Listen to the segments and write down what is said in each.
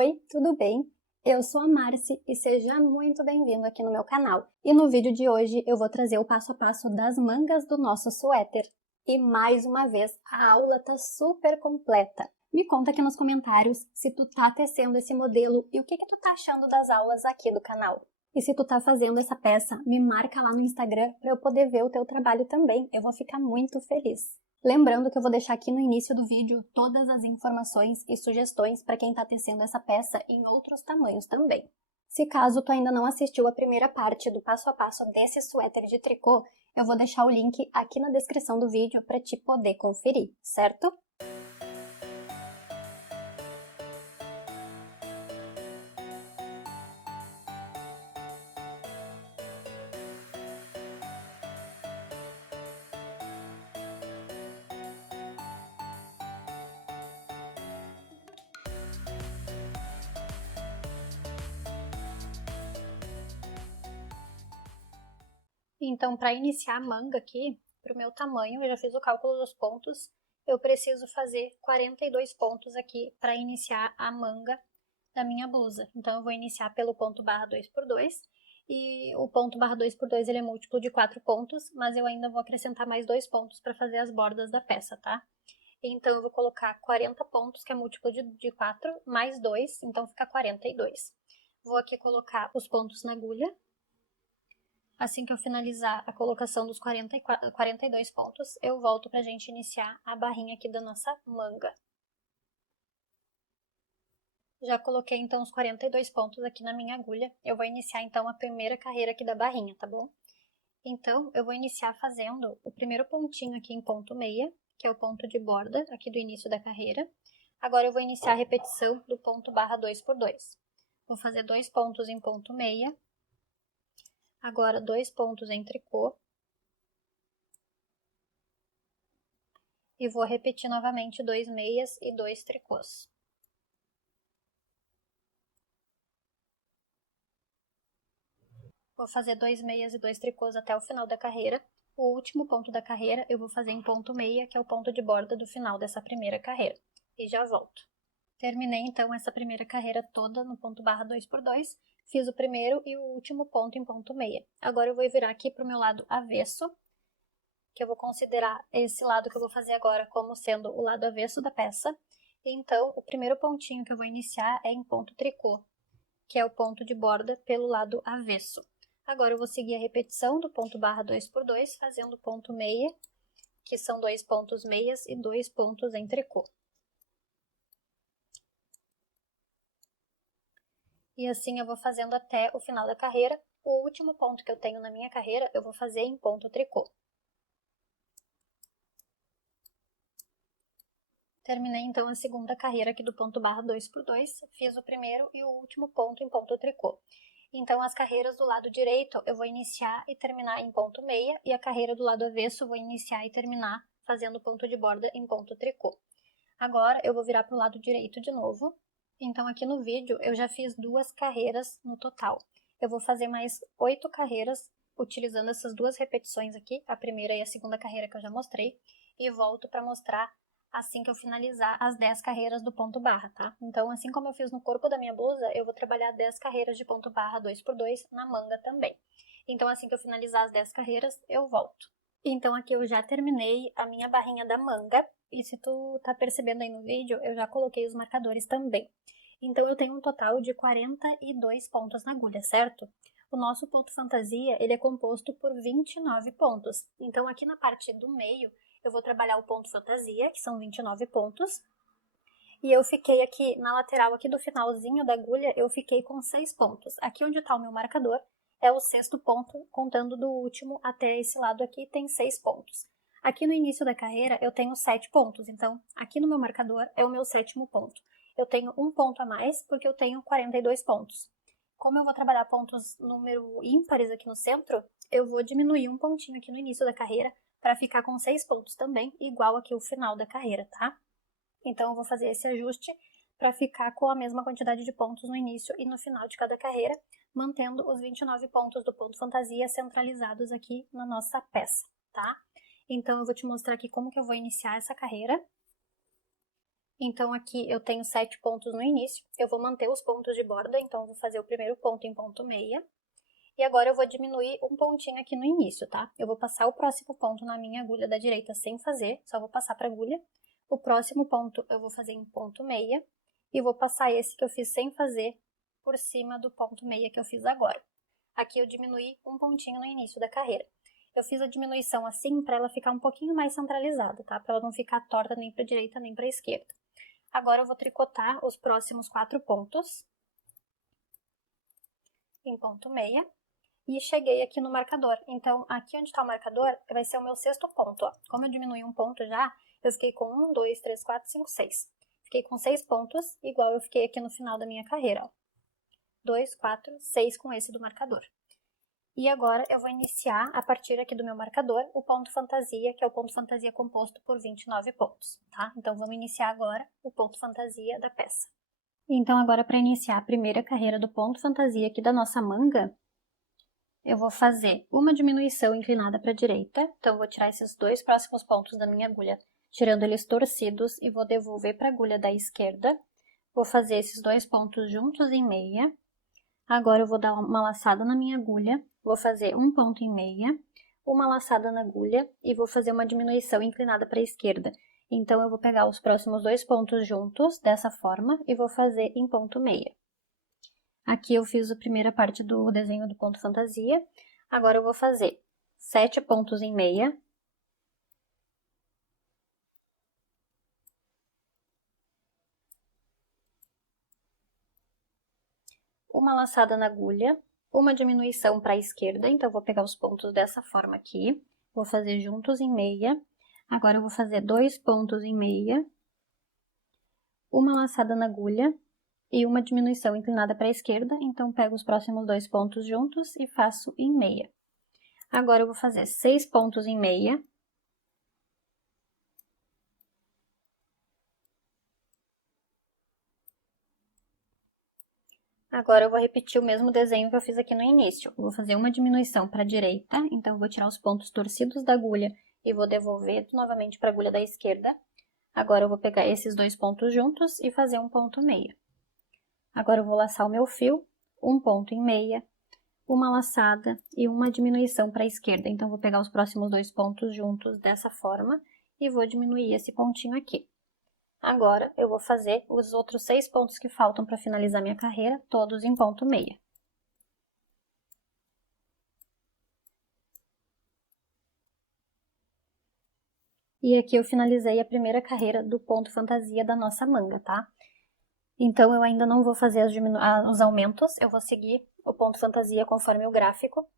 Oi, tudo bem? Eu sou a Marci e seja muito bem-vindo aqui no meu canal. E no vídeo de hoje eu vou trazer o passo a passo das mangas do nosso suéter. E mais uma vez, a aula tá super completa. Me conta aqui nos comentários se tu tá tecendo esse modelo e o que tu tá achando das aulas aqui do canal. E se tu tá fazendo essa peça, me marca lá no Instagram para eu poder ver o teu trabalho também. Eu vou ficar muito feliz. Lembrando que eu vou deixar aqui no início do vídeo todas as informações e sugestões para quem está tecendo essa peça em outros tamanhos também. Se caso tu ainda não assistiu a primeira parte do passo a passo desse suéter de tricô, eu vou deixar o link aqui na descrição do vídeo para te poder conferir, certo? Então, para iniciar a manga aqui, para o meu tamanho, eu já fiz o cálculo dos pontos, eu preciso fazer 42 pontos aqui para iniciar a manga da minha blusa. Então, eu vou iniciar pelo ponto barra 2x2, e o ponto barra 2x2 ele é múltiplo de 4 pontos, mas eu ainda vou acrescentar mais 2 pontos para fazer as bordas da peça, tá? Então, eu vou colocar 40 pontos, que é múltiplo de 4, mais 2, então fica 42. Vou aqui colocar os pontos na agulha. Assim que eu finalizar a colocação dos 42 pontos, eu volto para a gente iniciar a barrinha aqui da nossa manga. Já coloquei então os 42 pontos aqui na minha agulha, eu vou iniciar então a primeira carreira aqui da barrinha, tá bom? Então, eu vou iniciar fazendo o primeiro pontinho aqui em ponto meia, que é o ponto de borda aqui do início da carreira. Agora eu vou iniciar a repetição do ponto barra 2x2. Vou fazer 2 pontos em ponto meia. Agora, 2 pontos em tricô. E vou repetir novamente 2 meias e 2 tricôs. Vou fazer 2 meias e 2 tricôs até o final da carreira. O último ponto da carreira eu vou fazer em ponto meia, que é o ponto de borda do final dessa primeira carreira. E já volto. Terminei então essa primeira carreira toda no ponto barra 2x2. Fiz o primeiro e o último ponto em ponto meia. Agora eu vou virar aqui para o meu lado avesso, que eu vou considerar esse lado que eu vou fazer agora como sendo o lado avesso da peça. Então, o primeiro pontinho que eu vou iniciar é em ponto tricô, que é o ponto de borda pelo lado avesso. Agora eu vou seguir a repetição do ponto barra 2x2, fazendo ponto meia, que são 2 pontos meias e 2 pontos em tricô. E assim eu vou fazendo até o final da carreira. O último ponto que eu tenho na minha carreira, eu vou fazer em ponto tricô. Terminei então a segunda carreira aqui do ponto barra 2x2, fiz o primeiro e o último ponto em ponto tricô. Então, as carreiras do lado direito eu vou iniciar e terminar em ponto meia, e a carreira do lado avesso eu vou iniciar e terminar fazendo ponto de borda em ponto tricô. Agora, eu vou virar para o lado direito de novo. Então, aqui no vídeo eu já fiz 2 carreiras no total. Eu vou fazer mais 8 carreiras utilizando essas 2 repetições aqui, a primeira e a segunda carreira que eu já mostrei, e volto para mostrar assim que eu finalizar as 10 carreiras do ponto barra, tá? Então, assim como eu fiz no corpo da minha blusa, eu vou trabalhar 10 carreiras de ponto barra 2x2 na manga também. Então, assim que eu finalizar as 10 carreiras, eu volto. Então, aqui eu já terminei a minha barrinha da manga, e se tu tá percebendo aí no vídeo, eu já coloquei os marcadores também. Então, eu tenho um total de 42 pontos na agulha, certo? O nosso ponto fantasia, ele é composto por 29 pontos. Então, aqui na parte do meio, eu vou trabalhar o ponto fantasia, que são 29 pontos. E eu fiquei aqui na lateral, aqui do finalzinho da agulha, eu fiquei com 6 pontos. Aqui onde está o meu marcador é o 6º ponto, contando do último até esse lado aqui, tem 6 pontos. Aqui no início da carreira eu tenho 7 pontos, então aqui no meu marcador é o meu 7º ponto. Eu tenho um ponto a mais porque eu tenho 42 pontos. Como eu vou trabalhar pontos número ímpares aqui no centro, eu vou diminuir um pontinho aqui no início da carreira para ficar com 6 pontos também, igual aqui o final da carreira, tá? Então, eu vou fazer esse ajuste para ficar com a mesma quantidade de pontos no início e no final de cada carreira, mantendo os 29 pontos do ponto fantasia centralizados aqui na nossa peça, tá? Então, eu vou te mostrar aqui como que eu vou iniciar essa carreira. Então, aqui eu tenho 7 pontos no início, eu vou manter os pontos de borda, então vou fazer o primeiro ponto em ponto meia. E agora eu vou diminuir um pontinho aqui no início, tá? Eu vou passar o próximo ponto na minha agulha da direita sem fazer, só vou passar para a agulha. O próximo ponto eu vou fazer em ponto meia, e vou passar esse que eu fiz sem fazer por cima do ponto meia que eu fiz agora. Aqui eu diminuí um pontinho no início da carreira. Eu fiz a diminuição assim para ela ficar um pouquinho mais centralizada, tá? Para ela não ficar torta nem para a direita nem para a esquerda. Agora eu vou tricotar os próximos 4 pontos em ponto meia e cheguei aqui no marcador. Então, aqui onde está o marcador vai ser o meu 6º ponto, ó. Como eu diminui um ponto já, eu fiquei com 1, 2, 3, 4, 5, 6. Fiquei com 6 pontos, igual eu fiquei aqui no final da minha carreira, ó. 2, 4, 6 com esse do marcador. E agora eu vou iniciar, a partir aqui do meu marcador, o ponto fantasia, que é o ponto fantasia composto por 29 pontos, tá? Então, vamos iniciar agora o ponto fantasia da peça. Então, agora para iniciar a primeira carreira do ponto fantasia aqui da nossa manga, eu vou fazer uma diminuição inclinada para a direita, então eu vou tirar esses 2 próximos pontos da minha agulha, tirando eles torcidos, e vou devolver para a agulha da esquerda. Vou fazer esses 2 pontos juntos em meia. Agora eu vou dar uma laçada na minha agulha, vou fazer um ponto em meia, uma laçada na agulha e vou fazer uma diminuição inclinada para a esquerda. Então, eu vou pegar os próximos 2 pontos juntos, dessa forma, e vou fazer em ponto meia. Aqui eu fiz a primeira parte do desenho do ponto fantasia. Agora eu vou fazer 7 pontos em meia. Uma laçada na agulha, uma diminuição para a esquerda, então eu vou pegar os pontos dessa forma aqui, vou fazer juntos em meia. Agora eu vou fazer 2 pontos em meia, uma laçada na agulha e uma diminuição inclinada para a esquerda, então pego os próximos 2 pontos juntos e faço em meia. Agora eu vou fazer 6 pontos em meia. Agora eu vou repetir o mesmo desenho que eu fiz aqui no início. Vou fazer uma diminuição para a direita, então eu vou tirar os pontos torcidos da agulha e vou devolver novamente para a agulha da esquerda. Agora eu vou pegar esses 2 pontos juntos e fazer um ponto meia. Agora eu vou laçar o meu fio, um ponto em meia, uma laçada e uma diminuição para a esquerda. Então, vou pegar os próximos 2 pontos juntos dessa forma e vou diminuir esse pontinho aqui. Agora, eu vou fazer os outros 6 pontos que faltam para finalizar minha carreira, todos em ponto meia. E aqui eu finalizei a primeira carreira do ponto fantasia da nossa manga, tá? Então, eu ainda não vou fazer os aumentos, eu vou seguir o ponto fantasia conforme o gráfico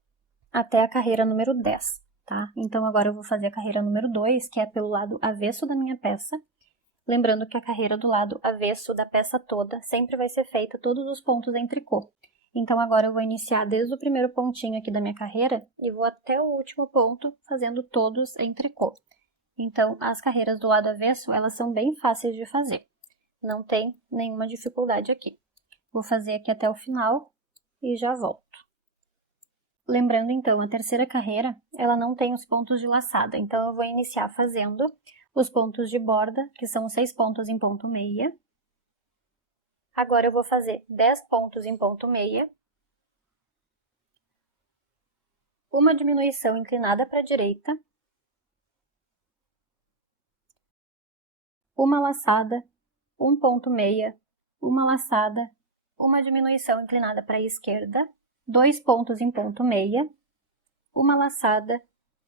até a carreira número 10, tá? Então, agora eu vou fazer a carreira número 2, que é pelo lado avesso da minha peça. Lembrando que a carreira do lado avesso da peça toda sempre vai ser feita todos os pontos em tricô. Então, agora eu vou iniciar desde o primeiro pontinho aqui da minha carreira e vou até o último ponto fazendo todos em tricô. Então, as carreiras do lado avesso, elas são bem fáceis de fazer. Não tem nenhuma dificuldade aqui. Vou fazer aqui até o final e já volto. Lembrando, então, a terceira carreira, ela não tem os pontos de laçada. Então, eu vou iniciar fazendo os pontos de borda, que são 6 pontos em ponto meia. Agora, eu vou fazer 10 pontos em ponto meia. Uma diminuição inclinada para a direita. Uma laçada, um ponto meia, uma laçada, uma diminuição inclinada para a esquerda, 2 pontos em ponto meia, uma laçada,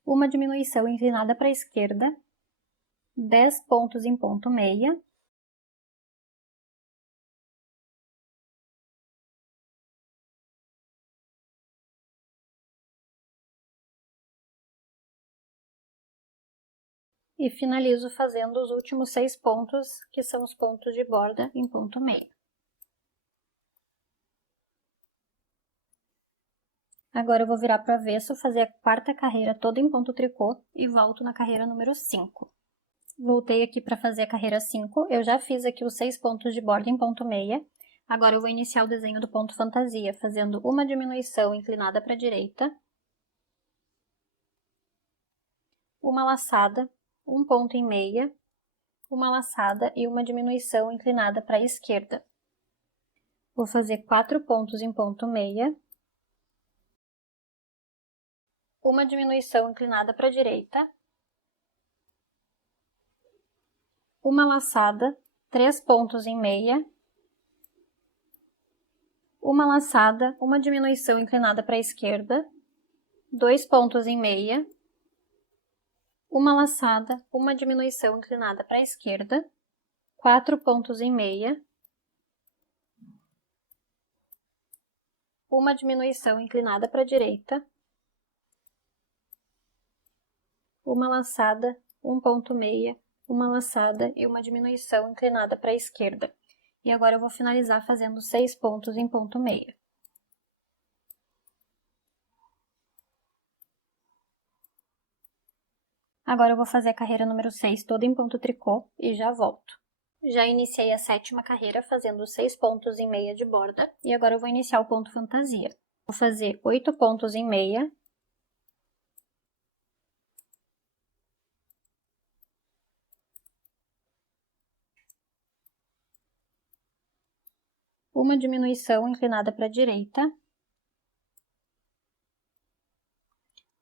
uma diminuição inclinada para a esquerda, 10 pontos em ponto meia, e finalizo fazendo os últimos 6 pontos, que são os pontos de borda em ponto meio. Agora eu vou virar para o avesso, fazer a quarta carreira toda em ponto tricô e volto na carreira número 5. Voltei aqui para fazer a carreira 5, eu já fiz aqui os 6 pontos de borda em ponto meia. Agora eu vou iniciar o desenho do ponto fantasia, fazendo uma diminuição inclinada para a direita, uma laçada, um ponto em meia, uma laçada e uma diminuição inclinada para a esquerda. Vou fazer 4 pontos em ponto meia, uma diminuição inclinada para a direita, uma laçada, 3 pontos em meia, uma laçada, uma diminuição inclinada para a esquerda, 2 pontos em meia, uma laçada, uma diminuição inclinada para a esquerda, 4 pontos em meia, uma diminuição inclinada para a direita, uma laçada, um ponto meia, uma laçada e uma diminuição inclinada para a esquerda. E agora eu vou finalizar fazendo 6 pontos em ponto meia. Agora eu vou fazer a carreira número 6 toda em ponto tricô e já volto. Já iniciei a 7ª carreira fazendo 6 pontos em meia de borda e agora eu vou iniciar o ponto fantasia. Vou fazer 8 pontos em meia, uma diminuição inclinada para a direita,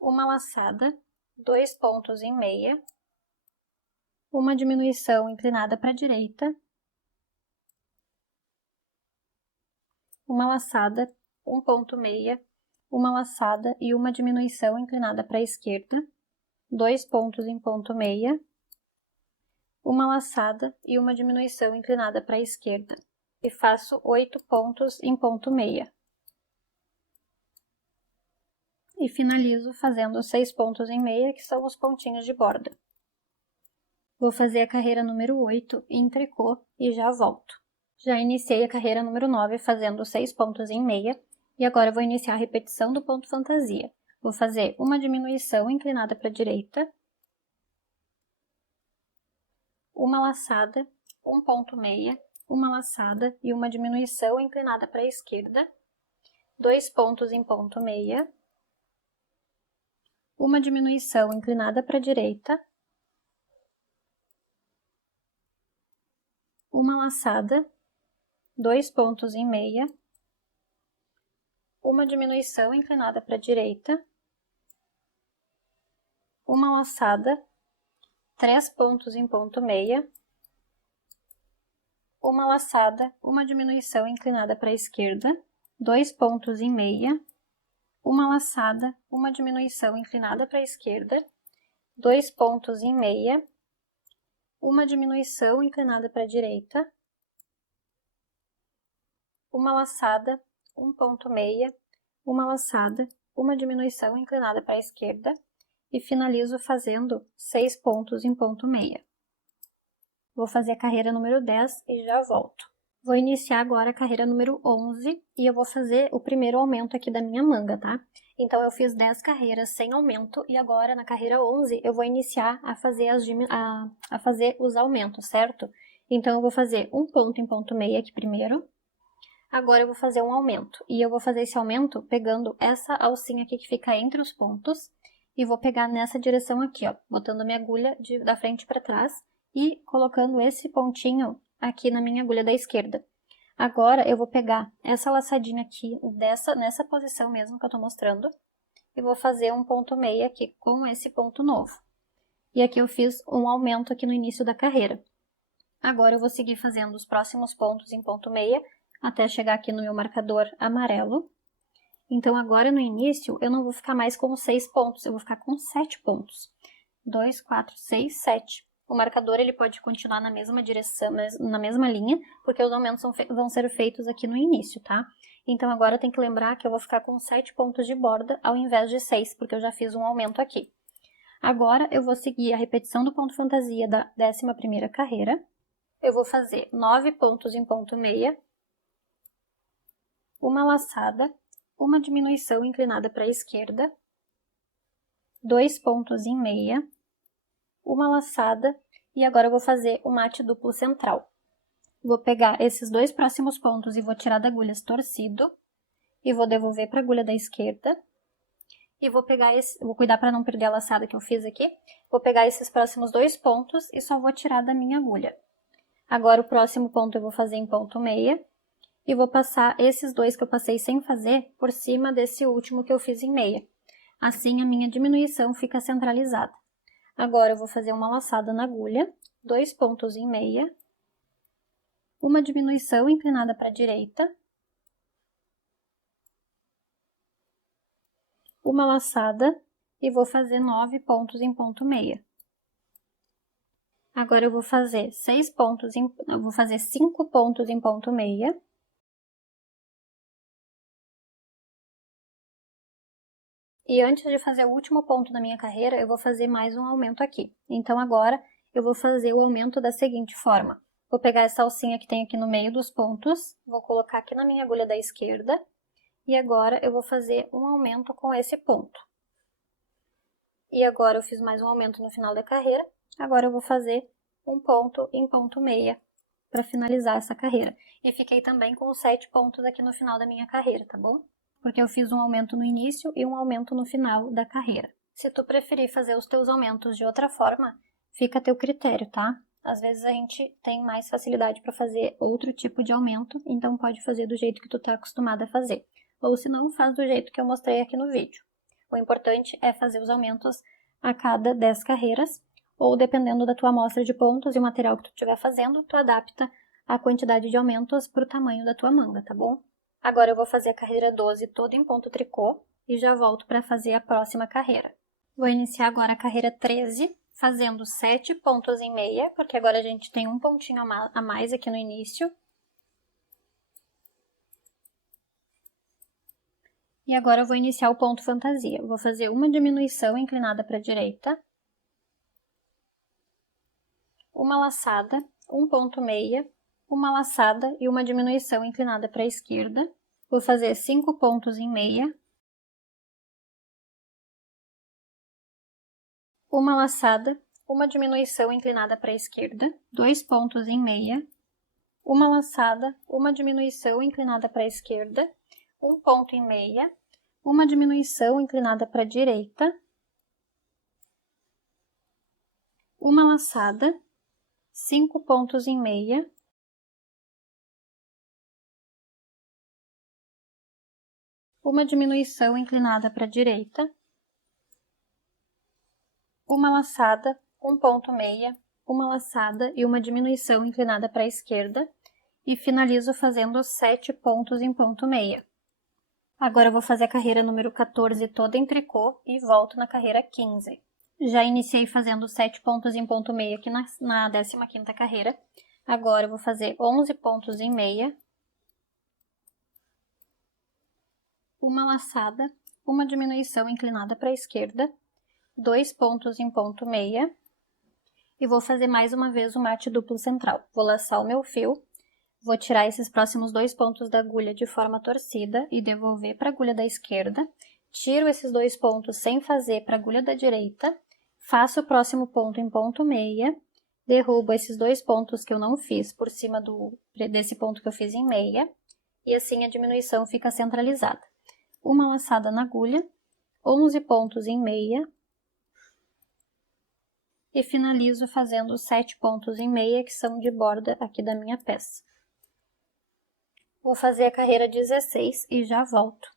uma laçada, 2 pontos em meia, uma diminuição inclinada para a direita, uma laçada, um ponto meia, uma laçada e uma diminuição inclinada para a esquerda, 2 pontos em ponto meia, uma laçada e uma diminuição inclinada para a esquerda. E faço 8 pontos em ponto meia. E finalizo fazendo 6 pontos em meia, que são os pontinhos de borda. Vou fazer a carreira número 8 em tricô e já volto. Já iniciei a carreira número 9 fazendo 6 pontos em meia e agora eu vou iniciar a repetição do ponto fantasia. Vou fazer uma diminuição inclinada para a direita, uma laçada, um ponto meia, uma laçada e uma diminuição inclinada para a esquerda, 2 pontos em ponto meia, uma diminuição inclinada para a direita, uma laçada, 2 pontos em meia, uma diminuição inclinada para a direita, uma laçada, 3 pontos em ponto meia, uma laçada, uma diminuição inclinada para a esquerda, 2 pontos em meia, uma laçada, uma diminuição inclinada para a esquerda, 2 pontos em meia, uma diminuição inclinada para a direita, uma laçada, um ponto meia, uma laçada, uma diminuição inclinada para a esquerda e finalizo fazendo 6 pontos em ponto meia. Vou fazer a carreira número 10 e já volto. Vou iniciar agora a carreira número 11 e eu vou fazer o primeiro aumento aqui da minha manga, tá? Então, eu fiz 10 carreiras sem aumento e agora na carreira 11 eu vou iniciar a fazer os aumentos, certo? Então, eu vou fazer um ponto em ponto meia aqui primeiro. Agora eu vou fazer um aumento e eu vou fazer esse aumento pegando essa alcinha aqui que fica entre os pontos e vou pegar nessa direção aqui, ó, botando a minha agulha da frente para trás e colocando esse pontinho aqui na minha agulha da esquerda. Agora eu vou pegar essa laçadinha aqui nessa posição mesmo que eu tô mostrando e vou fazer um ponto meia aqui com esse ponto novo. E aqui eu fiz um aumento aqui no início da carreira. Agora eu vou seguir fazendo os próximos pontos em ponto meia até chegar aqui no meu marcador amarelo. Então, agora no início, eu não vou ficar mais com 6 pontos, eu vou ficar com 7 pontos. 2, 4, 6, 7. O marcador ele pode continuar na mesma direção, na mesma linha, porque os aumentos vão ser feitos aqui no início, tá? Então, agora tem que lembrar que eu vou ficar com 7 pontos de borda ao invés de 6, porque eu já fiz um aumento aqui. Agora, eu vou seguir a repetição do ponto fantasia da 11ª carreira. Eu vou fazer 9 pontos em ponto meia, uma laçada, uma diminuição inclinada para a esquerda, 2 pontos em meia, uma laçada e agora eu vou fazer o mate duplo central. Vou pegar esses 2 próximos pontos e vou tirar da agulha torcido e vou devolver para a agulha da esquerda e vou pegar vou cuidar para não perder a laçada que eu fiz aqui. Vou pegar esses próximos 2 pontos e só vou tirar da minha agulha. Agora o próximo ponto eu vou fazer em ponto meia e vou passar esses 2 que eu passei sem fazer por cima desse último que eu fiz em meia. Assim a minha diminuição fica centralizada. Agora eu vou fazer uma laçada na agulha, 2 pontos em meia, uma diminuição inclinada para a direita, uma laçada e vou fazer 9 pontos em ponto meia. Agora eu vou fazer 5 pontos em ponto meia. E antes de fazer o último ponto da minha carreira, eu vou fazer mais um aumento aqui. Então agora eu vou fazer o aumento da seguinte forma. Vou pegar essa alcinha que tem aqui no meio dos pontos, vou colocar aqui na minha agulha da esquerda, e agora eu vou fazer um aumento com esse ponto. E agora eu fiz mais um aumento no final da carreira, agora eu vou fazer um ponto em ponto meia para finalizar essa carreira. E fiquei também com 7 pontos aqui no final da minha carreira, tá bom? Porque eu fiz um aumento no início e um aumento no final da carreira. Se tu preferir fazer os teus aumentos de outra forma, fica a teu critério, tá? Às vezes a gente tem mais facilidade para fazer outro tipo de aumento, então pode fazer do jeito que tu tá acostumada a fazer. Ou se não, faz do jeito que eu mostrei aqui no vídeo. O importante é fazer os aumentos a cada 10 carreiras, ou dependendo da tua amostra de pontos e o material que tu estiver fazendo, tu adapta a quantidade de aumentos para o tamanho da tua manga, tá bom? Agora eu vou fazer a carreira 12 toda em ponto tricô e já volto para fazer a próxima carreira. Vou iniciar agora a carreira 13, fazendo 7 pontos em meia, porque agora a gente tem um pontinho a mais aqui no início. E agora eu vou iniciar o ponto fantasia. Vou fazer uma diminuição inclinada para a direita, uma laçada, um ponto meia, uma laçada e uma diminuição inclinada para a esquerda. Vou fazer 5 pontos em meia, uma laçada, uma diminuição inclinada para a esquerda, 2 pontos em meia, uma laçada, uma diminuição inclinada para a esquerda, um ponto em meia, uma diminuição inclinada para a direita, uma laçada, 5 pontos em meia, uma diminuição inclinada para a direita, uma laçada, um ponto meia, uma laçada e uma diminuição inclinada para a esquerda e finalizo fazendo 7 pontos em ponto meia. Agora eu vou fazer a carreira número 14 toda em tricô e volto na carreira 15. Já iniciei fazendo 7 pontos em ponto meia aqui na 15ª carreira. Agora eu vou fazer 11 pontos em meia, uma laçada, uma diminuição inclinada para a esquerda, 2 pontos em ponto meia e vou fazer mais uma vez o mate duplo central. Vou laçar o meu fio, vou tirar esses próximos 2 pontos da agulha de forma torcida e devolver para a agulha da esquerda, tiro esses 2 pontos sem fazer para a agulha da direita, faço o próximo ponto em ponto meia, derrubo esses 2 pontos que eu não fiz por cima desse ponto que eu fiz em meia e assim a diminuição fica centralizada. Uma laçada na agulha, 11 pontos em meia, e finalizo fazendo 7 pontos em meia, que são de borda aqui da minha peça. Vou fazer a carreira 16 e já volto.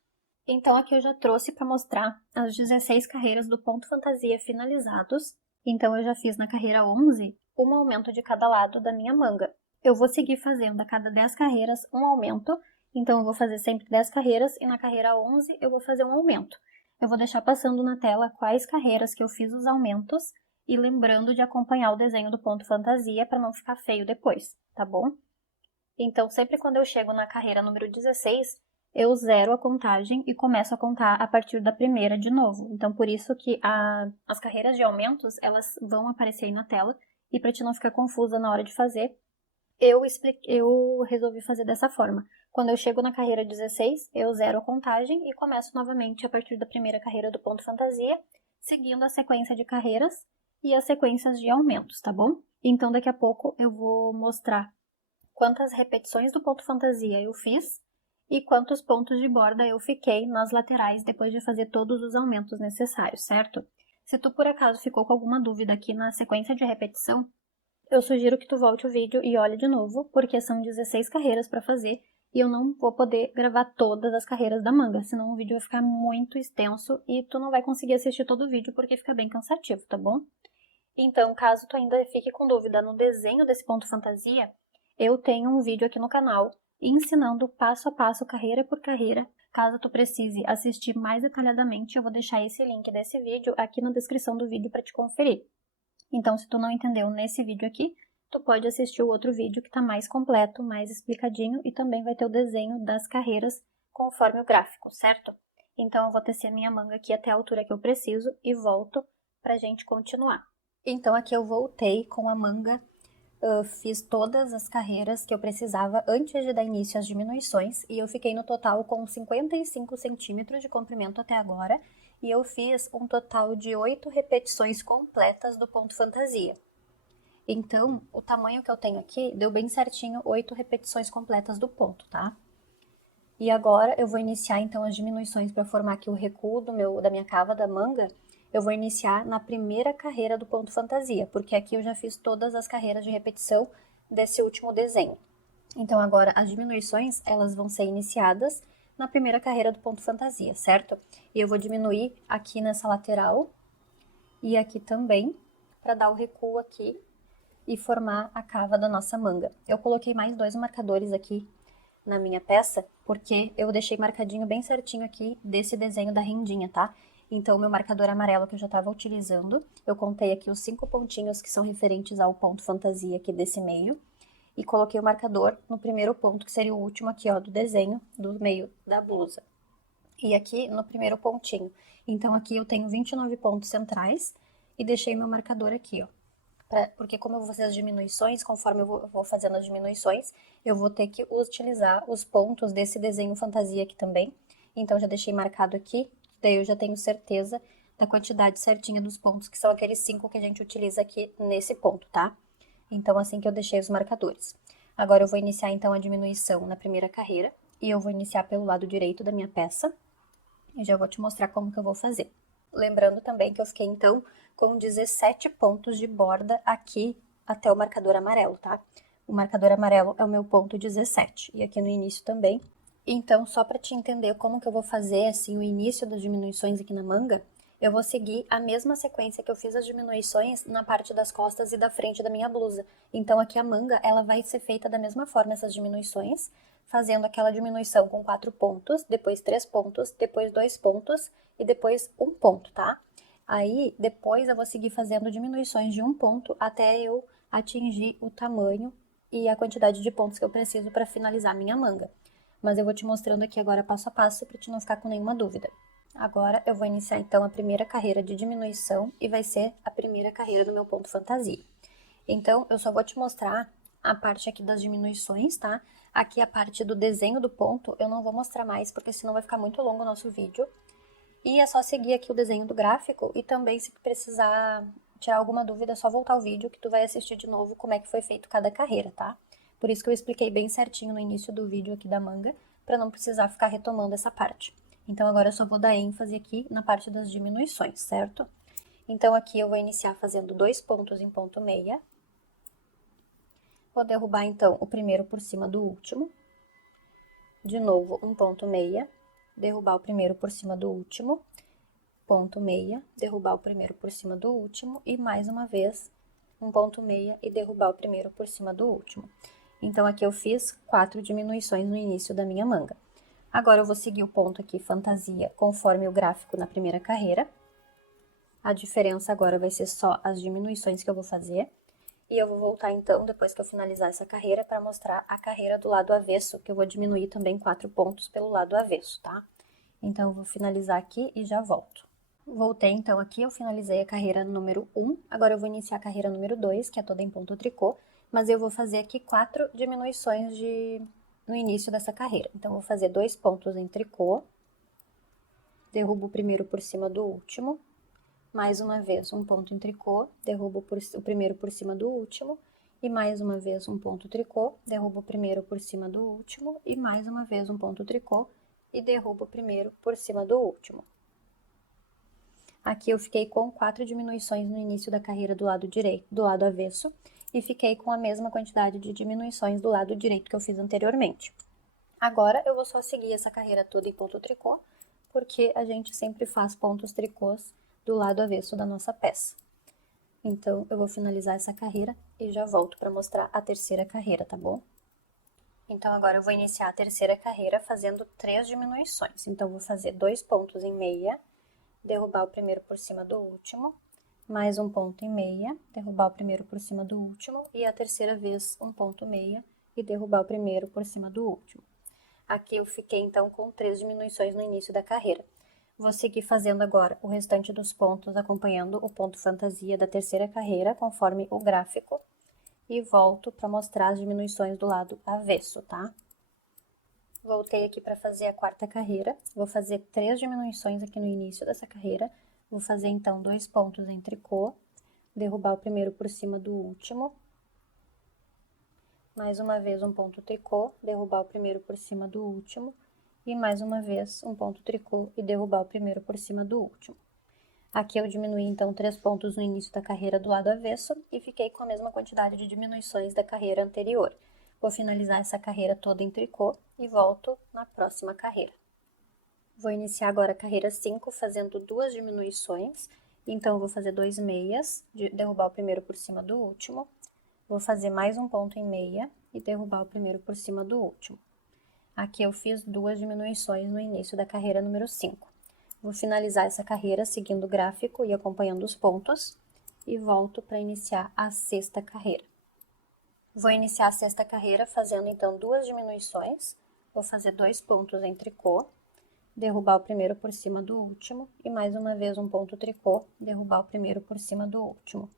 Então aqui eu já trouxe para mostrar as 16 carreiras do ponto fantasia finalizados. Então eu já fiz na carreira 11 um aumento de cada lado da minha manga. Eu vou seguir fazendo a cada 10 carreiras um aumento, então eu vou fazer sempre 10 carreiras e na carreira 11 eu vou fazer um aumento. Eu vou deixar passando na tela quais carreiras que eu fiz os aumentos e lembrando de acompanhar o desenho do ponto fantasia para não ficar feio depois, tá bom? Então, sempre quando eu chego na carreira número 16, eu zero a contagem e começo a contar a partir da primeira de novo. Então, por isso que as carreiras de aumentos, elas vão aparecer aí na tela. E para te não ficar confusa na hora de fazer, eu resolvi fazer dessa forma. Quando eu chego na carreira 16, eu zero a contagem e começo novamente a partir da primeira carreira do ponto fantasia, seguindo a sequência de carreiras e as sequências de aumentos, tá bom? Então, daqui a pouco eu vou mostrar quantas repetições do ponto fantasia eu fiz e quantos pontos de borda eu fiquei nas laterais depois de fazer todos os aumentos necessários, certo? Se tu por acaso ficou com alguma dúvida aqui na sequência de repetição, eu sugiro que tu volte o vídeo e olhe de novo, porque são 16 carreiras para fazer e eu não vou poder gravar todas as carreiras da manga, senão o vídeo vai ficar muito extenso e tu não vai conseguir assistir todo o vídeo porque fica bem cansativo, tá bom? Então, caso tu ainda fique com dúvida no desenho desse ponto fantasia, eu tenho um vídeo aqui no canal ensinando passo a passo, carreira por carreira. Caso tu precise assistir mais detalhadamente, eu vou deixar esse link desse vídeo aqui na descrição do vídeo para te conferir. Então, se tu não entendeu nesse vídeo aqui, tu pode assistir o outro vídeo que está mais completo, mais explicadinho e também vai ter o desenho das carreiras conforme o gráfico, certo? Então, eu vou tecer a minha manga aqui até a altura que eu preciso e volto pra gente continuar. Então, aqui eu voltei com a manga, fiz todas as carreiras que eu precisava antes de dar início às diminuições e eu fiquei no total com 55 centímetros de comprimento até agora. E eu fiz um total de 8 repetições completas do ponto fantasia. Então, o tamanho que eu tenho aqui deu bem certinho 8 repetições completas do ponto, tá? E agora eu vou iniciar então as diminuições para formar aqui o recuo da minha cava da manga. Eu vou iniciar na primeira carreira do ponto fantasia, porque aqui eu já fiz todas as carreiras de repetição desse último desenho. Então agora as diminuições, elas vão ser iniciadas na primeira carreira do ponto fantasia, certo? E eu vou diminuir aqui nessa lateral e aqui também, para dar o recuo aqui e formar a cava da nossa manga. Eu coloquei mais 2 marcadores aqui na minha peça, porque eu deixei marcadinho bem certinho aqui desse desenho da rendinha, tá? Então, o meu marcador amarelo que eu já estava utilizando, eu contei aqui os 5 pontinhos que são referentes ao ponto fantasia aqui desse meio, e coloquei o marcador no primeiro ponto, que seria o último aqui, ó, do desenho, do meio da blusa. E aqui no primeiro pontinho. Então, aqui eu tenho 29 pontos centrais e deixei meu marcador aqui, ó. Porque como eu vou fazer as diminuições, conforme eu vou fazendo as diminuições, eu vou ter que utilizar os pontos desse desenho fantasia aqui também. Então, já deixei marcado aqui, daí eu já tenho certeza da quantidade certinha dos pontos, que são aqueles 5 que a gente utiliza aqui nesse ponto, tá? Então, assim que eu deixei os marcadores. Agora, eu vou iniciar, então, a diminuição na primeira carreira. E eu vou iniciar pelo lado direito da minha peça. E já vou te mostrar como que eu vou fazer. Lembrando também que eu fiquei, então, com 17 pontos de borda aqui até o marcador amarelo, tá? O marcador amarelo é o meu ponto 17. E aqui no início também. Então, só para te entender como que eu vou fazer, assim, o início das diminuições aqui na manga, eu vou seguir a mesma sequência que eu fiz as diminuições na parte das costas e da frente da minha blusa. Então, aqui a manga, ela vai ser feita da mesma forma, essas diminuições, fazendo aquela diminuição com 4 pontos, depois 3 pontos, depois 2 pontos e depois 1 ponto, tá? Aí, depois eu vou seguir fazendo diminuições de 1 ponto até eu atingir o tamanho e a quantidade de pontos que eu preciso para finalizar minha manga. Mas eu vou te mostrando aqui agora passo a passo para te não ficar com nenhuma dúvida. Agora, eu vou iniciar, então, a primeira carreira de diminuição e vai ser a primeira carreira do meu ponto fantasia. Então, eu só vou te mostrar a parte aqui das diminuições, tá? Aqui a parte do desenho do ponto, eu não vou mostrar mais, porque senão vai ficar muito longo o nosso vídeo. E é só seguir aqui o desenho do gráfico e também, se precisar tirar alguma dúvida, é só voltar o vídeo que tu vai assistir de novo como é que foi feito cada carreira, tá? Por isso que eu expliquei bem certinho no início do vídeo aqui da manga, para não precisar ficar retomando essa parte. Então, agora eu só vou dar ênfase aqui na parte das diminuições, certo? Então, aqui eu vou iniciar fazendo 2 pontos em ponto meia. Vou derrubar, então, o primeiro por cima do último. De novo, um ponto meia. Derrubar o primeiro por cima do último. Ponto meia. Derrubar o primeiro por cima do último. E, mais uma vez, um ponto meia e derrubar o primeiro por cima do último. Então, aqui eu fiz 4 diminuições no início da minha manga. Agora, eu vou seguir o ponto aqui, fantasia, conforme o gráfico na primeira carreira. A diferença agora vai ser só as diminuições que eu vou fazer. E eu vou voltar, então, depois que eu finalizar essa carreira, para mostrar a carreira do lado avesso, que eu vou diminuir também 4 pontos pelo lado avesso, tá? Então, eu vou finalizar aqui e já volto. Voltei, então, aqui, eu finalizei a carreira número 1. Agora, eu vou iniciar a carreira número 2, que é toda em ponto tricô. Mas eu vou fazer aqui 4 diminuições no início dessa carreira. Então, eu vou fazer 2 pontos em tricô, derrubo o primeiro por cima do último, mais uma vez um ponto em tricô, derrubo o primeiro por cima do último, e mais uma vez um ponto tricô, derrubo o primeiro por cima do último, e mais uma vez um ponto tricô, e derrubo o primeiro por cima do último. Aqui eu fiquei com 4 diminuições no início da carreira do lado direito, do lado avesso, e fiquei com a mesma quantidade de diminuições do lado direito que eu fiz anteriormente. Agora eu vou só seguir essa carreira toda em ponto tricô, porque a gente sempre faz pontos tricôs do lado avesso da nossa peça. Então, eu vou finalizar essa carreira e já volto para mostrar a terceira carreira, tá bom? Então, agora eu vou iniciar a terceira carreira fazendo 3 diminuições. Então, vou fazer 2 pontos em meia, derrubar o primeiro por cima do último, mais um ponto em meia, derrubar o primeiro por cima do último, e a terceira vez um ponto meia e derrubar o primeiro por cima do último. Aqui eu fiquei, então, com 3 diminuições no início da carreira. Vou seguir fazendo agora o restante dos pontos, acompanhando o ponto fantasia da terceira carreira, conforme o gráfico, e volto para mostrar as diminuições do lado avesso, tá? Voltei aqui para fazer a quarta carreira, vou fazer 3 diminuições aqui no início dessa carreira, vou fazer, então, 2 pontos em tricô, derrubar o primeiro por cima do último, mais uma vez um ponto tricô, derrubar o primeiro por cima do último, e mais uma vez um ponto tricô e derrubar o primeiro por cima do último. Aqui eu diminuí então 3 pontos no início da carreira do lado avesso e fiquei com a mesma quantidade de diminuições da carreira anterior. Vou finalizar essa carreira toda em tricô e volto na próxima carreira. Vou iniciar agora a carreira 5 fazendo 2 diminuições, então eu vou fazer 2 meias, derrubar o primeiro por cima do último, vou fazer mais um ponto em meia e derrubar o primeiro por cima do último. Aqui eu fiz 2 diminuições no início da carreira número 5. Vou finalizar essa carreira seguindo o gráfico e acompanhando os pontos, e volto para iniciar a sexta carreira. Vou iniciar a sexta carreira fazendo então 2 diminuições, vou fazer 2 pontos em tricô, derrubar o primeiro por cima do último, e mais uma vez um ponto tricô, derrubar o primeiro por cima do último.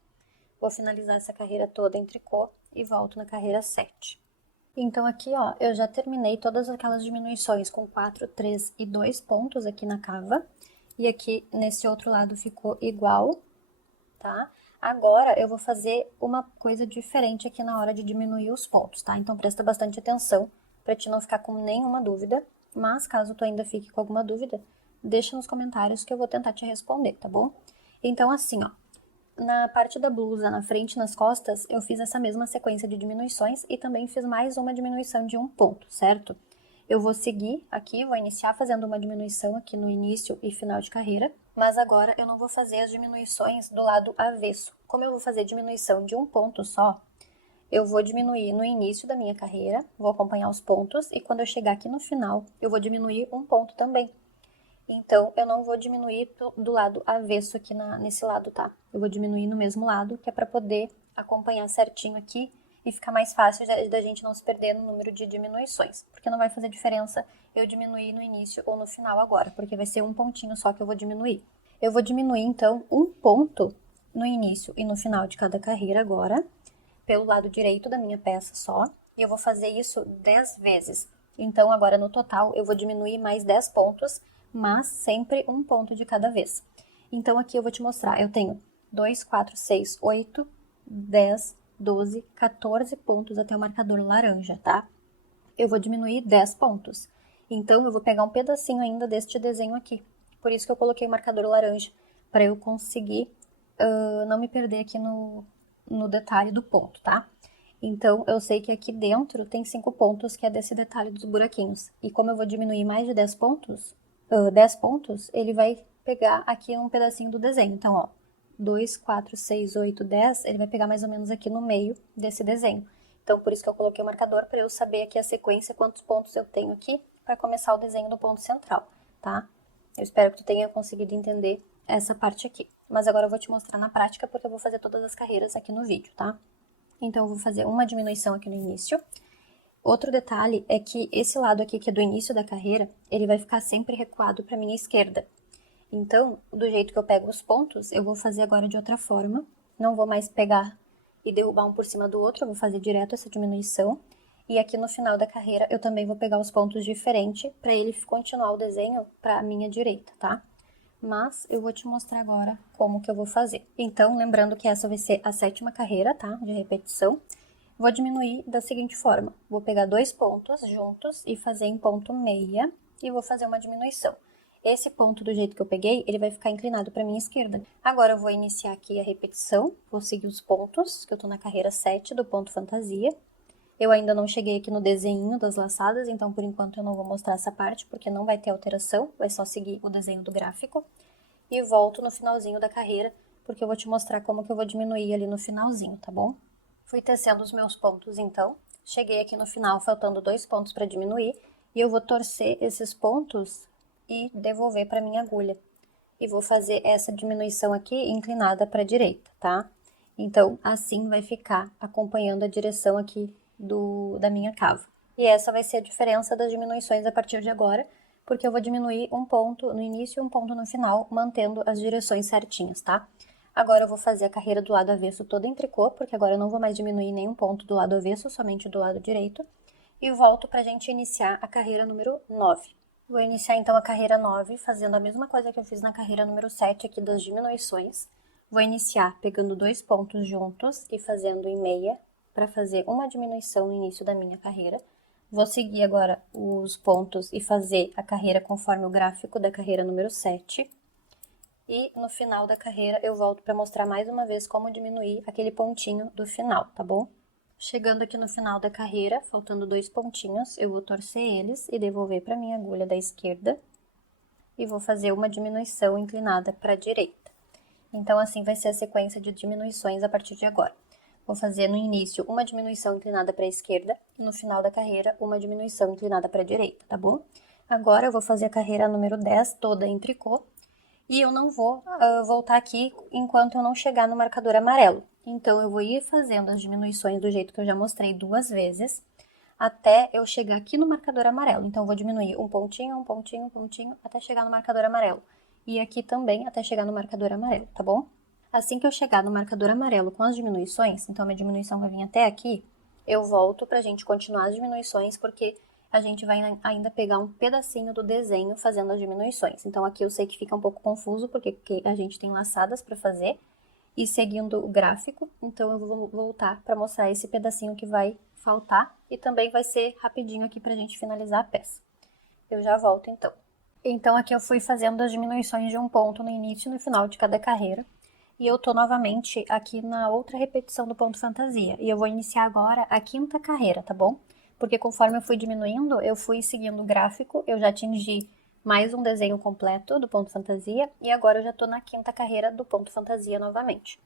Vou finalizar essa carreira toda em tricô e volto na carreira 7. Então, aqui, ó, eu já terminei todas aquelas diminuições com 4, 3 e 2 pontos aqui na cava. E aqui, nesse outro lado, ficou igual, tá? Agora, eu vou fazer uma coisa diferente aqui na hora de diminuir os pontos, tá? Então, presta bastante atenção pra te não ficar com nenhuma dúvida. Mas, caso tu ainda fique com alguma dúvida, deixa nos comentários que eu vou tentar te responder, tá bom? Então, assim, ó. Na parte da blusa, na frente e nas costas, eu fiz essa mesma sequência de diminuições e também fiz mais uma diminuição de um ponto, certo? Eu vou seguir aqui, vou iniciar fazendo uma diminuição aqui no início e final de carreira, mas agora eu não vou fazer as diminuições do lado avesso. Como eu vou fazer diminuição de um ponto só, eu vou diminuir no início da minha carreira, vou acompanhar os pontos e quando eu chegar aqui no final, eu vou diminuir um ponto também. Então, eu não vou diminuir do lado avesso aqui nesse lado, tá? Eu vou diminuir no mesmo lado, que é pra poder acompanhar certinho aqui e ficar mais fácil da gente não se perder no número de diminuições. Porque não vai fazer diferença eu diminuir no início ou no final agora, porque vai ser um pontinho só que eu vou diminuir. Eu vou diminuir, então, um ponto no início e no final de cada carreira agora, pelo lado direito da minha peça só, e eu vou fazer isso 10 vezes. Então, agora no total, eu vou diminuir mais 10 pontos, mas sempre um ponto de cada vez. Então, aqui eu vou te mostrar, eu tenho 2, 4, 6, 8, 10, 12, 14 pontos até o marcador laranja, tá? Eu vou diminuir 10 pontos. Então, eu vou pegar um pedacinho ainda deste desenho aqui. Por isso que eu coloquei o marcador laranja, para eu conseguir não me perder aqui no detalhe do ponto, tá? Então, eu sei que aqui dentro tem 5 pontos, que é desse detalhe dos buraquinhos. E como eu vou diminuir mais de 10 pontos, ele vai pegar aqui um pedacinho do desenho. Então, ó, 2, 4, 6, 8, 10, ele vai pegar mais ou menos aqui no meio desse desenho. Então, por isso que eu coloquei o marcador, para eu saber aqui a sequência, quantos pontos eu tenho aqui, para começar o desenho do ponto central, tá? Eu espero que tu tenha conseguido entender essa parte aqui. Mas agora eu vou te mostrar na prática, porque eu vou fazer todas as carreiras aqui no vídeo, tá? Então, eu vou fazer uma diminuição aqui no início. Outro detalhe é que esse lado aqui, que é do início da carreira, ele vai ficar sempre recuado para a minha esquerda. Então, do jeito que eu pego os pontos, eu vou fazer agora de outra forma. Não vou mais pegar e derrubar um por cima do outro, eu vou fazer direto essa diminuição. E aqui no final da carreira, eu também vou pegar os pontos diferente, para ele continuar o desenho para a minha direita, tá? Mas eu vou te mostrar agora como que eu vou fazer. Então, lembrando que essa vai ser a 7ª carreira, tá? De repetição. Vou diminuir da seguinte forma, vou pegar 2 pontos juntos e fazer em ponto meia e vou fazer uma diminuição. Esse ponto, do jeito que eu peguei, ele vai ficar inclinado para a minha esquerda. Agora eu vou iniciar aqui a repetição, vou seguir os pontos, que eu tô na carreira 7 do ponto fantasia. Eu ainda não cheguei aqui no desenho das laçadas, então por enquanto eu não vou mostrar essa parte, porque não vai ter alteração, vai só seguir o desenho do gráfico. E volto no finalzinho da carreira, porque eu vou te mostrar como que eu vou diminuir ali no finalzinho, tá bom? Fui tecendo os meus pontos então, cheguei aqui no final faltando 2 pontos para diminuir, e eu vou torcer esses pontos e devolver para minha agulha. E vou fazer essa diminuição aqui inclinada para a direita, tá? Então, assim vai ficar acompanhando a direção aqui da minha cava. E essa vai ser a diferença das diminuições a partir de agora, porque eu vou diminuir um ponto no início e um ponto no final, mantendo as direções certinhas, tá? Agora eu vou fazer a carreira do lado avesso toda em tricô, porque agora eu não vou mais diminuir nenhum ponto do lado avesso, somente do lado direito. E volto pra gente iniciar a carreira número 9. Vou iniciar então a carreira 9, fazendo a mesma coisa que eu fiz na carreira número 7 aqui das diminuições. Vou iniciar pegando 2 pontos juntos e fazendo em meia, para fazer uma diminuição no início da minha carreira. Vou seguir agora os pontos e fazer a carreira conforme o gráfico da carreira número 7. E no final da carreira eu volto para mostrar mais uma vez como diminuir aquele pontinho do final, tá bom? Chegando aqui no final da carreira, faltando 2 pontinhos, eu vou torcer eles e devolver para minha agulha da esquerda. E vou fazer uma diminuição inclinada para a direita. Então, assim vai ser a sequência de diminuições a partir de agora. Vou fazer no início uma diminuição inclinada para a esquerda e no final da carreira uma diminuição inclinada para a direita, tá bom? Agora eu vou fazer a carreira número 10 toda em tricô e eu não vou voltar aqui enquanto eu não chegar no marcador amarelo. Então, eu vou ir fazendo as diminuições do jeito que eu já mostrei 2 vezes, até eu chegar aqui no marcador amarelo. Então, eu vou diminuir um pontinho, um pontinho, um pontinho, até chegar no marcador amarelo. E aqui também, até chegar no marcador amarelo, tá bom? Assim que eu chegar no marcador amarelo com as diminuições, então a minha diminuição vai vir até aqui, eu volto pra gente continuar as diminuições, porque a gente vai ainda pegar um pedacinho do desenho fazendo as diminuições. Então, aqui eu sei que fica um pouco confuso, porque a gente tem laçadas para fazer, e seguindo o gráfico, então eu vou voltar para mostrar esse pedacinho que vai faltar, e também vai ser rapidinho aqui pra gente finalizar a peça. Eu já volto então. Então aqui eu fui fazendo as diminuições de um ponto no início e no final de cada carreira, e eu tô novamente aqui na outra repetição do ponto fantasia, e eu vou iniciar agora a 5ª carreira, tá bom? Porque conforme eu fui diminuindo, eu fui seguindo o gráfico, eu já atingi mais um desenho completo do ponto fantasia, e agora eu já tô na 5ª carreira do ponto fantasia novamente.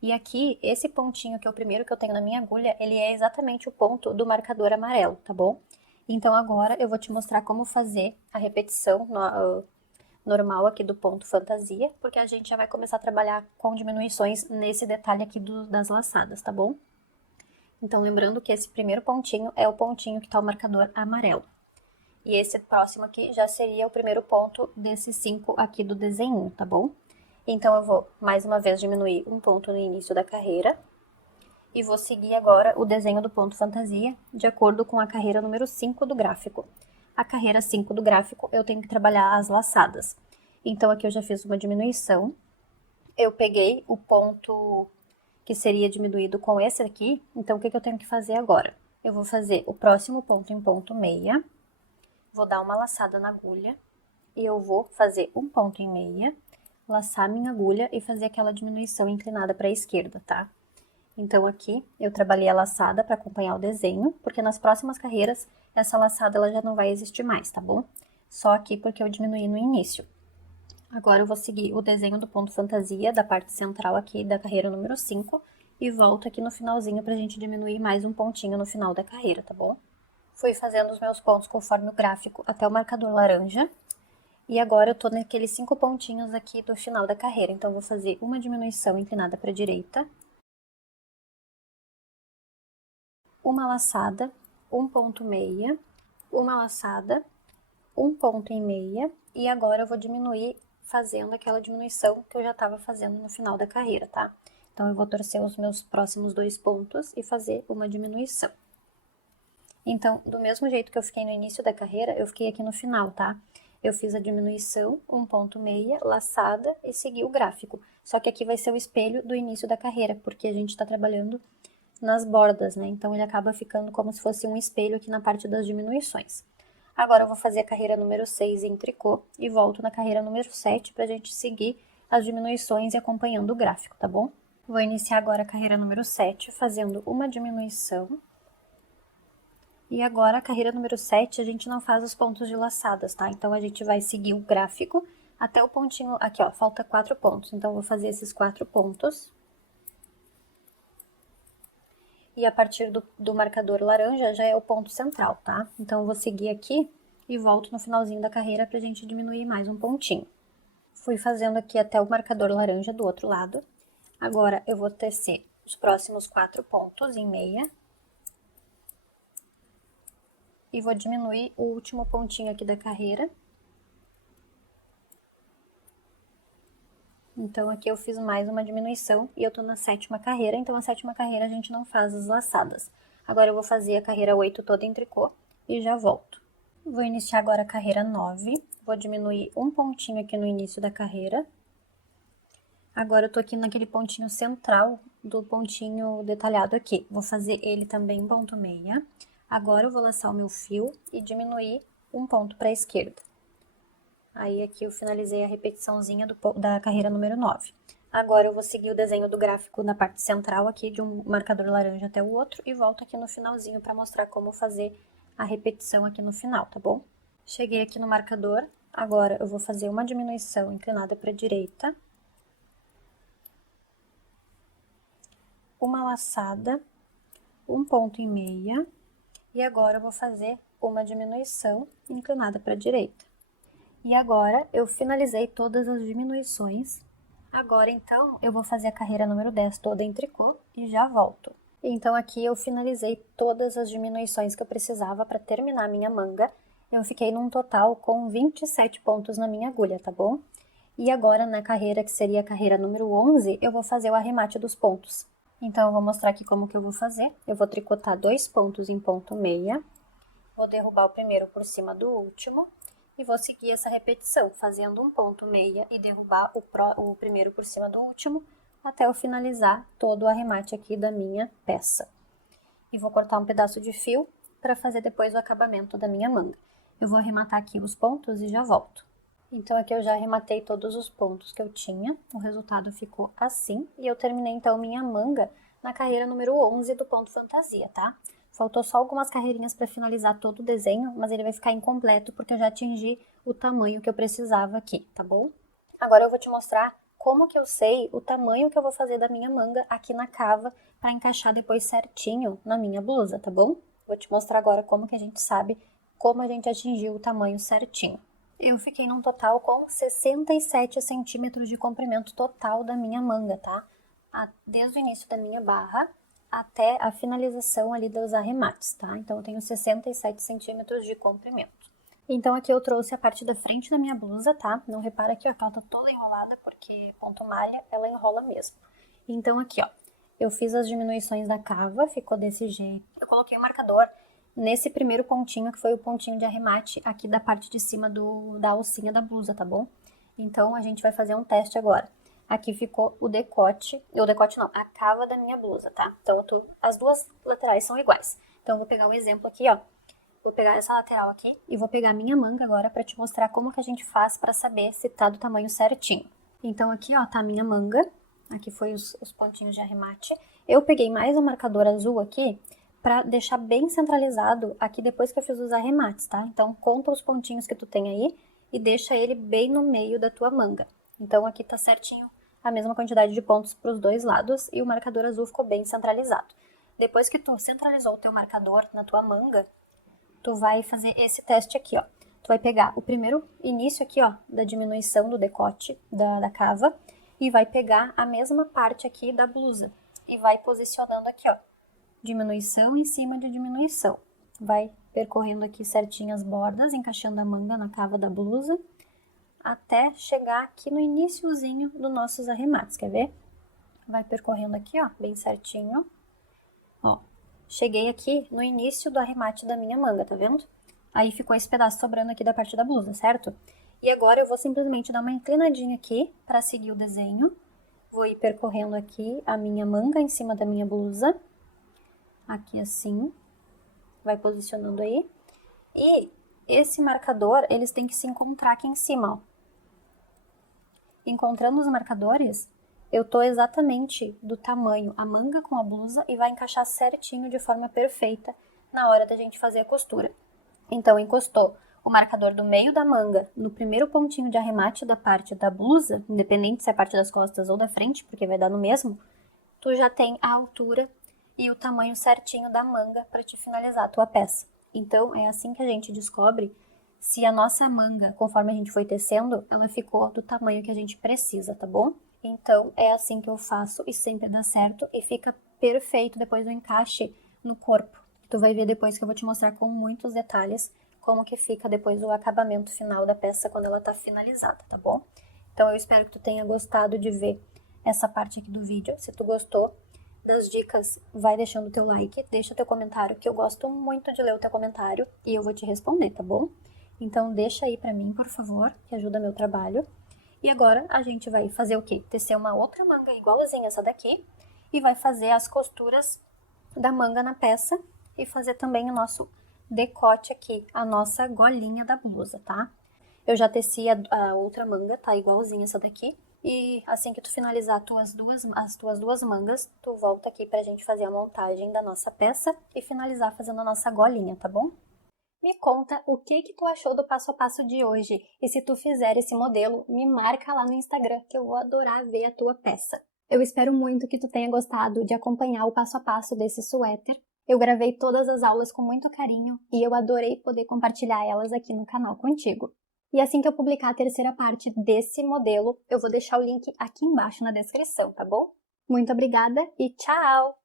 E aqui, esse pontinho que é o primeiro que eu tenho na minha agulha, ele é exatamente o ponto do marcador amarelo, tá bom? Então agora eu vou te mostrar como fazer a repetição normal aqui do ponto fantasia, porque a gente já vai começar a trabalhar com diminuições nesse detalhe aqui das laçadas, tá bom? Então lembrando que esse primeiro pontinho é o pontinho que tá o marcador amarelo. E esse próximo aqui já seria o primeiro ponto desses 5 aqui do desenho, tá bom? Então, eu vou, mais uma vez, diminuir um ponto no início da carreira. E vou seguir agora o desenho do ponto fantasia, de acordo com a carreira número 5 do gráfico. A carreira 5 do gráfico, eu tenho que trabalhar as laçadas. Então, aqui eu já fiz uma diminuição. Eu peguei o ponto que seria diminuído com esse aqui. Então, o que eu tenho que fazer agora? Eu vou fazer o próximo ponto em ponto meia. Vou dar uma laçada na agulha e eu vou fazer um ponto em meia, laçar minha agulha e fazer aquela diminuição inclinada para a esquerda, tá? Então, aqui eu trabalhei a laçada para acompanhar o desenho, porque nas próximas carreiras essa laçada ela já não vai existir mais, tá bom? Só aqui porque eu diminuí no início. Agora eu vou seguir o desenho do ponto fantasia da parte central aqui da carreira número 5 e volto aqui no finalzinho pra gente diminuir mais um pontinho no final da carreira, tá bom? Fui fazendo os meus pontos conforme o gráfico até o marcador laranja. E agora eu tô naqueles 5 pontinhos aqui do final da carreira. Então, eu vou fazer uma diminuição inclinada para a direita. Uma laçada, um ponto meia, uma laçada, um ponto em meia. E agora eu vou diminuir fazendo aquela diminuição que eu já estava fazendo no final da carreira, tá? Então, eu vou torcer os meus próximos 2 pontos e fazer uma diminuição. Então, do mesmo jeito que eu fiquei no início da carreira, eu fiquei aqui no final, tá? Eu fiz a diminuição, um ponto meia, laçada e segui o gráfico. Só que aqui vai ser o espelho do início da carreira, porque a gente tá trabalhando nas bordas, né? Então, ele acaba ficando como se fosse um espelho aqui na parte das diminuições. Agora, eu vou fazer a carreira número 6 em tricô e volto na carreira número 7 pra gente seguir as diminuições e acompanhando o gráfico, tá bom? Vou iniciar agora a carreira número 7 fazendo uma diminuição. E agora, a carreira número 7, a gente não faz os pontos de laçadas, tá? Então, a gente vai seguir o gráfico até o pontinho... Aqui, ó, falta 4 pontos. Então, eu vou fazer esses 4 pontos. E a partir do marcador laranja já é o ponto central, tá? Então, eu vou seguir aqui e volto no finalzinho da carreira pra gente diminuir mais um pontinho. Fui fazendo aqui até o marcador laranja do outro lado. Agora, eu vou tecer os próximos 4 pontos em meia. E vou diminuir o último pontinho aqui da carreira. Então, aqui eu fiz mais uma diminuição e eu tô na 7ª carreira, então a 7ª carreira a gente não faz as laçadas. Agora eu vou fazer a carreira 8 toda em tricô e já volto. Vou iniciar agora a carreira 9, vou diminuir um pontinho aqui no início da carreira. Agora eu tô aqui naquele pontinho central do pontinho detalhado aqui. Vou fazer ele também em ponto meia. Agora eu vou laçar o meu fio e diminuir um ponto para a esquerda. Aí aqui eu finalizei a repetiçãozinha da carreira número 9. Agora eu vou seguir o desenho do gráfico na parte central aqui, de um marcador laranja até o outro, e volto aqui no finalzinho para mostrar como fazer a repetição aqui no final, tá bom? Cheguei aqui no marcador, agora eu vou fazer uma diminuição inclinada para a direita, uma laçada, um ponto em meia, e agora eu vou fazer uma diminuição inclinada para a direita. E agora, eu finalizei todas as diminuições. Agora, então, eu vou fazer a carreira número 10 toda em tricô e já volto. Então, aqui eu finalizei todas as diminuições que eu precisava para terminar a minha manga. Eu fiquei num total com 27 pontos na minha agulha, tá bom? E agora, na carreira, que seria a carreira número 11, eu vou fazer o arremate dos pontos. Então, eu vou mostrar aqui como que eu vou fazer. Eu vou tricotar 2 pontos em ponto meia. Vou derrubar o primeiro por cima do último. E vou seguir essa repetição, fazendo um ponto meia e derrubar o primeiro por cima do último, até eu finalizar todo o arremate aqui da minha peça. E vou cortar um pedaço de fio para fazer depois o acabamento da minha manga. Eu vou arrematar aqui os pontos e já volto. Então, aqui eu já arrematei todos os pontos que eu tinha, o resultado ficou assim, e eu terminei então minha manga na carreira número 11 do ponto fantasia, tá? Faltou só algumas carreirinhas para finalizar todo o desenho, mas ele vai ficar incompleto porque eu já atingi o tamanho que eu precisava aqui, tá bom? Agora eu vou te mostrar como que eu sei o tamanho que eu vou fazer da minha manga aqui na cava para encaixar depois certinho na minha blusa, tá bom? Vou te mostrar agora como que a gente sabe como a gente atingiu o tamanho certinho. Eu fiquei num total com 67 centímetros de comprimento total da minha manga, tá? Desde o início da minha barra até a finalização ali dos arremates, tá? Então, eu tenho 67 centímetros de comprimento. Então, aqui eu trouxe a parte da frente da minha blusa, tá? Não repara aqui, ó, que ela tá toda enrolada, porque ponto malha, ela enrola mesmo. Então, aqui, ó, eu fiz as diminuições da cava, ficou desse jeito. Eu coloquei o marcador nesse primeiro pontinho, que foi o pontinho de arremate aqui da parte de cima da alcinha da blusa, tá bom? Então, a gente vai fazer um teste agora. Aqui ficou o decote não, a cava da minha blusa, tá? Então, as duas laterais são iguais. Então, eu vou pegar um exemplo aqui, ó. Vou pegar essa lateral aqui e vou pegar a minha manga agora pra te mostrar como que a gente faz pra saber se tá do tamanho certinho. Então, aqui, ó, tá a minha manga. Aqui foi os pontinhos de arremate. Eu peguei mais um marcador azul aqui pra deixar bem centralizado aqui depois que eu fiz os arremates, tá? Então, conta os pontinhos que tu tem aí e deixa ele bem no meio da tua manga. Então, aqui tá certinho a mesma quantidade de pontos para os dois lados e o marcador azul ficou bem centralizado. Depois que tu centralizou o teu marcador na tua manga, tu vai fazer esse teste aqui, ó. Tu vai pegar o primeiro início aqui, ó, da diminuição do decote da cava e vai pegar a mesma parte aqui da blusa e vai posicionando aqui, ó, diminuição em cima de diminuição. Vai percorrendo aqui certinho as bordas, encaixando a manga na cava da blusa, até chegar aqui no iniciozinho dos nossos arremates, quer ver? Vai percorrendo aqui, ó, bem certinho. Ó, cheguei aqui no início do arremate da minha manga, tá vendo? Aí ficou esse pedaço sobrando aqui da parte da blusa, certo? E agora eu vou simplesmente dar uma inclinadinha aqui para seguir o desenho. Vou ir percorrendo aqui a minha manga em cima da minha blusa. aqui assim, vai posicionando aí. E esse marcador, eles têm que se encontrar aqui em cima, ó. Encontrando os marcadores, eu tô exatamente do tamanho a manga com a blusa e vai encaixar certinho de forma perfeita na hora da gente fazer a costura. Então, encostou o marcador do meio da manga no primeiro pontinho de arremate da parte da blusa, independente se é a parte das costas ou da frente, porque vai dar no mesmo, tu já tem a altura e o tamanho certinho da manga para te finalizar a tua peça. Então, é assim que a gente descobre se a nossa manga, conforme a gente foi tecendo, ela ficou do tamanho que a gente precisa, tá bom? Então, é assim que eu faço e sempre dá certo e fica perfeito depois do encaixe no corpo. Tu vai ver depois que eu vou te mostrar com muitos detalhes como que fica depois o acabamento final da peça quando ela tá finalizada, tá bom? Então, eu espero que tu tenha gostado de ver essa parte aqui do vídeo. Se tu gostou das dicas, vai deixando teu like, deixa teu comentário, que eu gosto muito de ler o teu comentário e eu vou te responder, tá bom? Então deixa aí pra mim, por favor, que ajuda meu trabalho. E agora a gente vai fazer o quê? Tecer uma outra manga igualzinha essa daqui e vai fazer as costuras da manga na peça e fazer também o nosso decote aqui, a nossa golinha da blusa, tá? Eu já teci a outra manga, tá igualzinha essa daqui. E assim que tu finalizar as tuas duas mangas, tu volta aqui pra gente fazer a montagem da nossa peça e finalizar fazendo a nossa golinha, tá bom? Me conta o que tu achou do passo a passo de hoje e se tu fizer esse modelo, me marca lá no Instagram que eu vou adorar ver a tua peça. Eu espero muito que tu tenha gostado de acompanhar o passo a passo desse suéter. Eu gravei todas as aulas com muito carinho e eu adorei poder compartilhar elas aqui no canal contigo. E assim que eu publicar a terceira parte desse modelo, eu vou deixar o link aqui embaixo na descrição, tá bom? Muito obrigada e tchau!